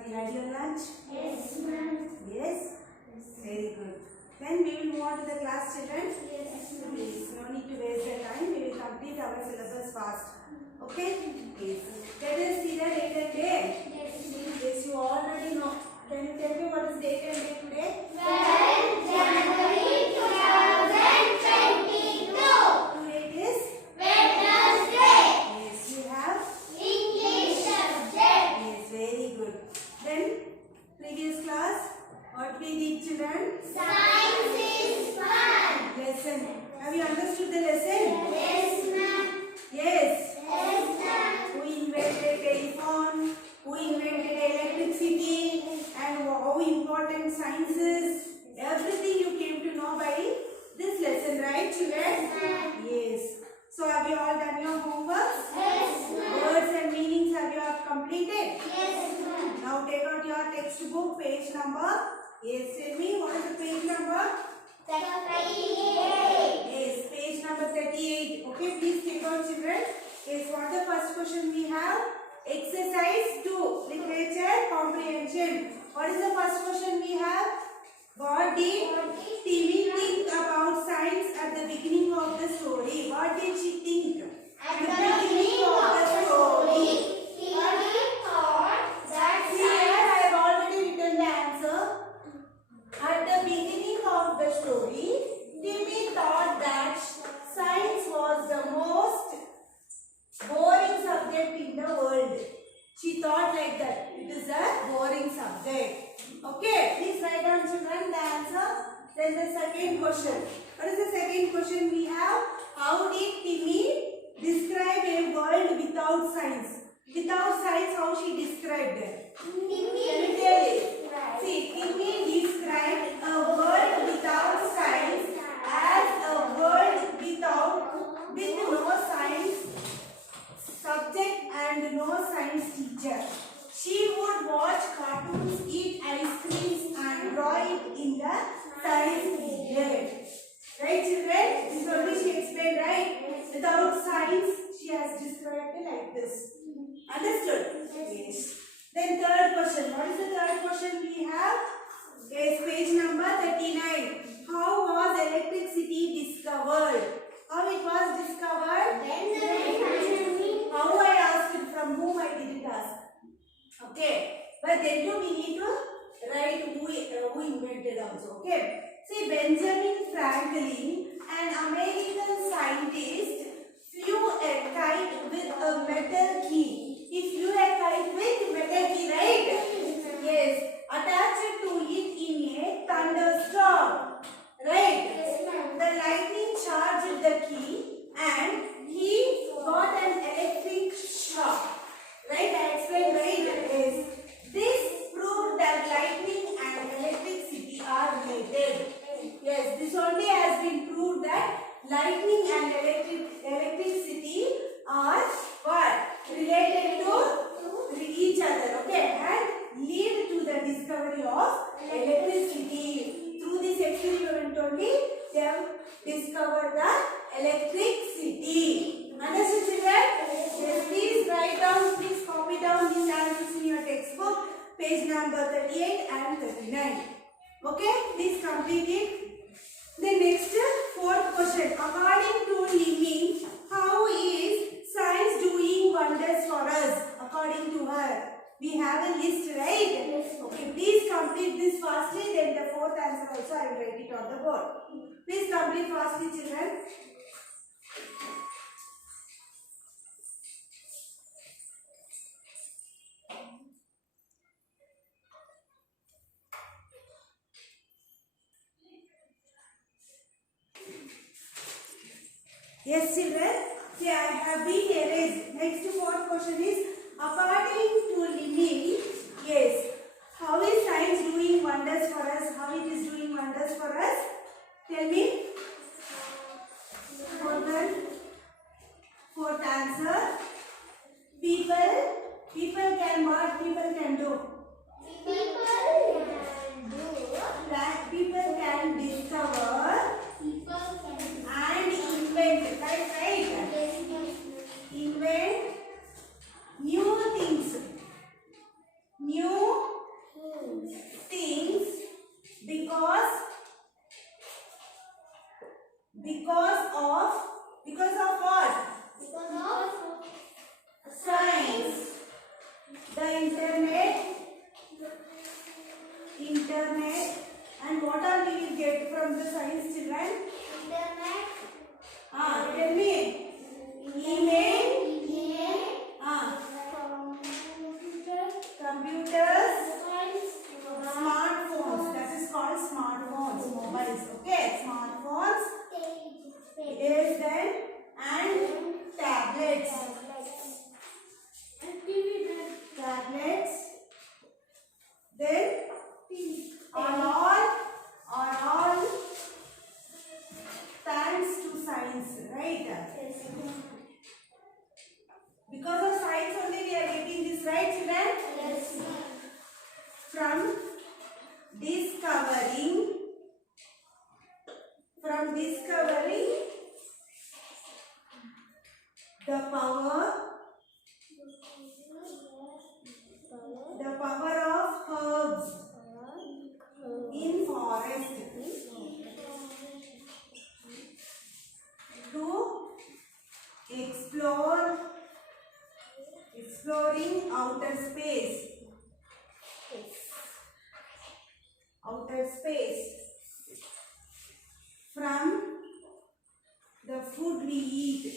Have you had your lunch? Yes, ma'am. Yes? Very good. Then we will move on to the class, children. Yes, ma'am. Please, no need to waste the time. We will complete our syllabus fast. Okay? Yes. Let us see the date and day. Yes, ma'am. Yes, you already know. Can you tell me what is date and day today? 12 January 2022. Today is? Wednesday. Yes, you have? English subject. Yes, very good. Then, previous class, what we did, children? Science is fun. Lesson. Have you understood the lesson? Yes, ma'am. Yes. Yes, ma'am. Who invented telephone? Who invented electricity? And how important science is? Everything you came to know by this lesson, right, children? Yes, ma'am. Yes. So, have you all done your homework? Yes, ma'am. Words and meanings have you all completed? Yes, ma'am. Now take out your textbook, page number. Yes, tell me what is the page number? 38. Yes, page number 38. Okay, please take out, children. Yes, what the first question we have? Exercise 2, literature comprehension. What is the first question we have? What did Timmy think about science at the beginning of the story? What did she think? At the beginning of the story, he thought that See here, I have already written the answer. At the beginning of the story, Timmy thought that science was the most boring subject in the world. She thought like that. It is a boring subject. Okay, please write down, children, the answer. Then the second question. What is the second question we have? How did Timmy describe a world without science? Without science, how she described it? Can you tell it? See, Timmy described a world without science as a world with no science subject and no science teacher. She would watch cartoons, eat ice creams and draw it in the science period. Right, children? This is only she explained, right? Without science, she has described it like this. Understood? Yes. Then third question. What is the third question we have? Yes, page number 39. How was electricity discovered? How it was discovered? How I asked it, from whom I didn't ask. Okay. But then too we need to write who invented also. Okay. See, Benjamin Franklin, an American scientist, flew a kite with a metal key. He flew a kite with metal key, right? Yes. Attached to it in a thunderstorm. Right? The lightning charged the key and he got an electric shock. Right? I explained, right? Yes. This proved that lightning and electricity are related. Yes, this only has been proved that lightning and electricity are what? Related to each other. Okay? And lead to the discovery of electricity. Through this experiment only, they have discovered the electricity. Understood, children? Yes, please write down, please copy down these answers in your textbook, page number 38 and 39. Okay, please complete it. The next, fourth question. According to Liming, how is science doing wonders for us? According to her. We have a list, right? Yes. Okay, please complete this fastly. Then the fourth answer also I will write it on the board. Please complete fastly, children. Yes, children. See, I have been erased. Next fourth question is, according to Liming, yes, how is science doing wonders for us? How it is doing wonders for us? Tell me. Fourth answer. People can what? People can do. People can discover and invent. Right? Invent new things. New what? Because of Science. The internet, and what all we will get from the science, children? internet, Tell me. Email, computers, smartphones. That is called smartphones, mobiles. Okay, smartphones. Yes, then and tablets. Tablets. Then are all thanks to science, right? Because of science only we are getting this, right, children? From discovering the power of herbs in forest to exploring outer space from the food we eat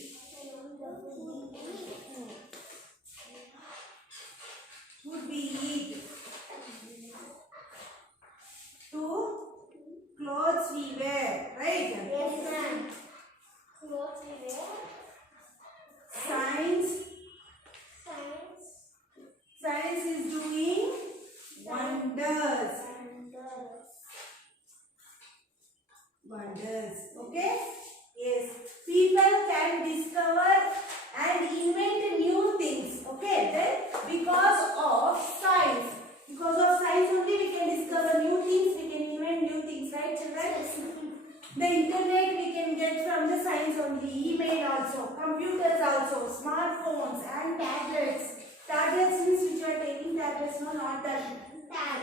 to clothes we wear, right? Yes, ma'am. Clothes we wear. Science is doing wonders. Okay? Yes. People can discover and invent new things. Okay? Then because of science only we can discover new things, we can invent new things, right, children? The internet we can get from the science only, email also, computers also, smartphones and tablets. Tablets means which you are taking tablets, no, not that.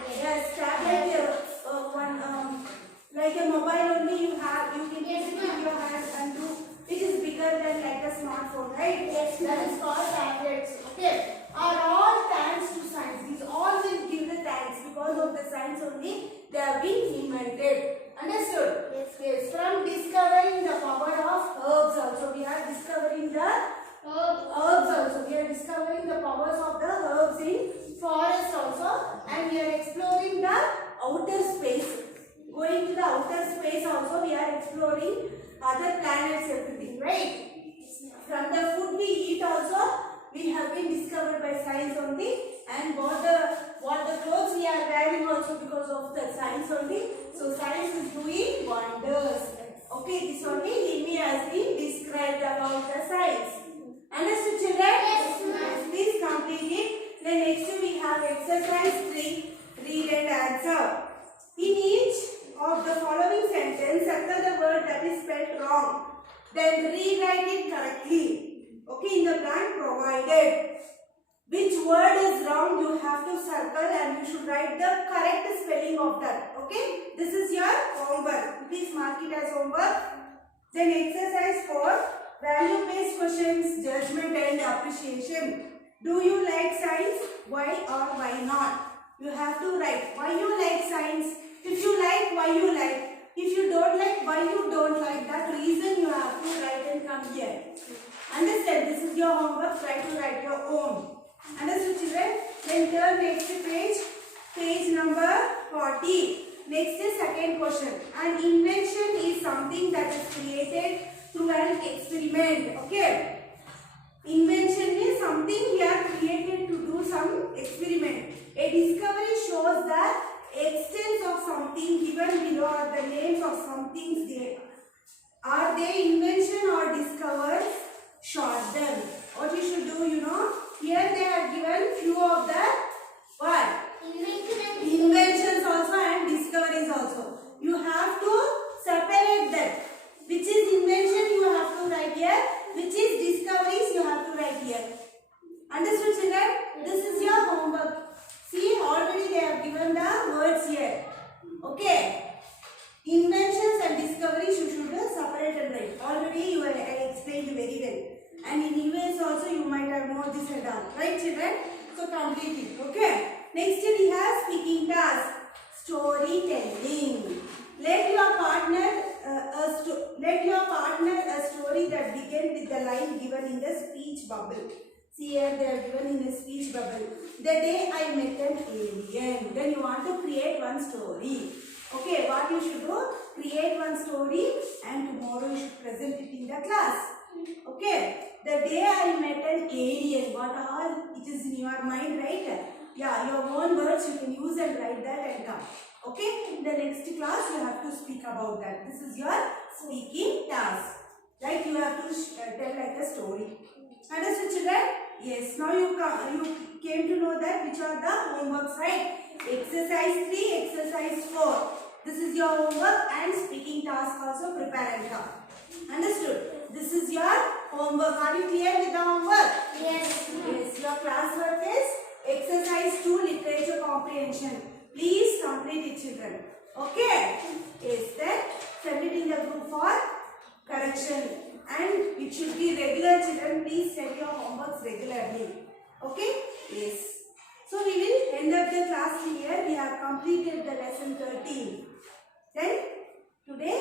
Yes, tablet, like a mobile only you can get it in your hand and do. It is bigger than like a smartphone, right? Yes, that is called tablets. Okay, are all thanks to science. These all will give the thanks because of the science only they have been invented. Understood? Yes. From discovering the power of herbs also, we are discovering the herbs also. We are discovering the powers of the herbs in forest also, and we are exploring the outer space. Going to the outer space also, we are exploring other planets, everything, right? From the food we eat also, we have been discovered by science only, and what the clothes we are wearing also because of the science only. So science is doing wonders. Okay, this only Limi has been described about the science. Understood, children? Yes, ma'am. Please complete it. Then next we have exercise 3, read and answer. In each of the following sentence, circle the word that is spelled wrong. Then rewrite it correctly. Okay, in the blank provided. Which word is wrong, you have to circle and you should write the correct spelling of that. Okay, this is your homework. Please mark it as homework. Then exercise 4, value-based questions, judgment and appreciation. Do you like science? Why or why not? You have to write why you like science. If you like, why you like. If you don't like, why you don't like. That reason you have to write and come here. Understand? This is your homework. Try to write your own. Understood, children? Then turn next page. Page number 40. Next is second question. An invention is something that is created through an experiment. Okay? Invention is something we are created to do some experiment. A discovery shows the extent of something given below are the names of some things there. Are they invention or discovered? Short them. What you should do, here they are given few of the what? Inventions also and discoveries also. You have to separate them. Which is invention you have to write here. Which is discoveries you have to write here. Understood, children? This is your homework. See, already they have given the words here. Okay. Inventions and discoveries you should separate and write. Already I explained very well. And in US also you might have known this and all. Right children? So complete it. Okay. Next we have speaking task. Storytelling. Let your partner a story that begins with the line given in the speech bubble. See here they are given in the speech bubble. The day I met an alien. Then you want to create one story. Okay, what you should do? Create one story and tomorrow you should present it in the class. Okay. The day I met an alien. What all it is in your mind, right? Yeah, your own words you can use and write that and come. Okay. In the next class you have to speak about that. This is your speaking task. Right? You have to tell like a story. Understood children? Yes. Now you came to know that which are the homeworks, right? Exercise 3, exercise 4. This is your homework and speaking task also prepare and come. Understood? This is your homework. Are you clear with the homework? Yes. Yes. Your classwork is exercise 2 literature comprehension. Please complete it children. Okay? Yes. Then send it in the group for correction. And it should be regular children. Please send your homeworks regularly. Okay? Yes. So we will end up the class here. We have completed the lesson 13. Then today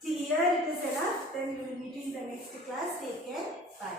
till here it is enough. Then we will meet in the next class. Take care. Bye.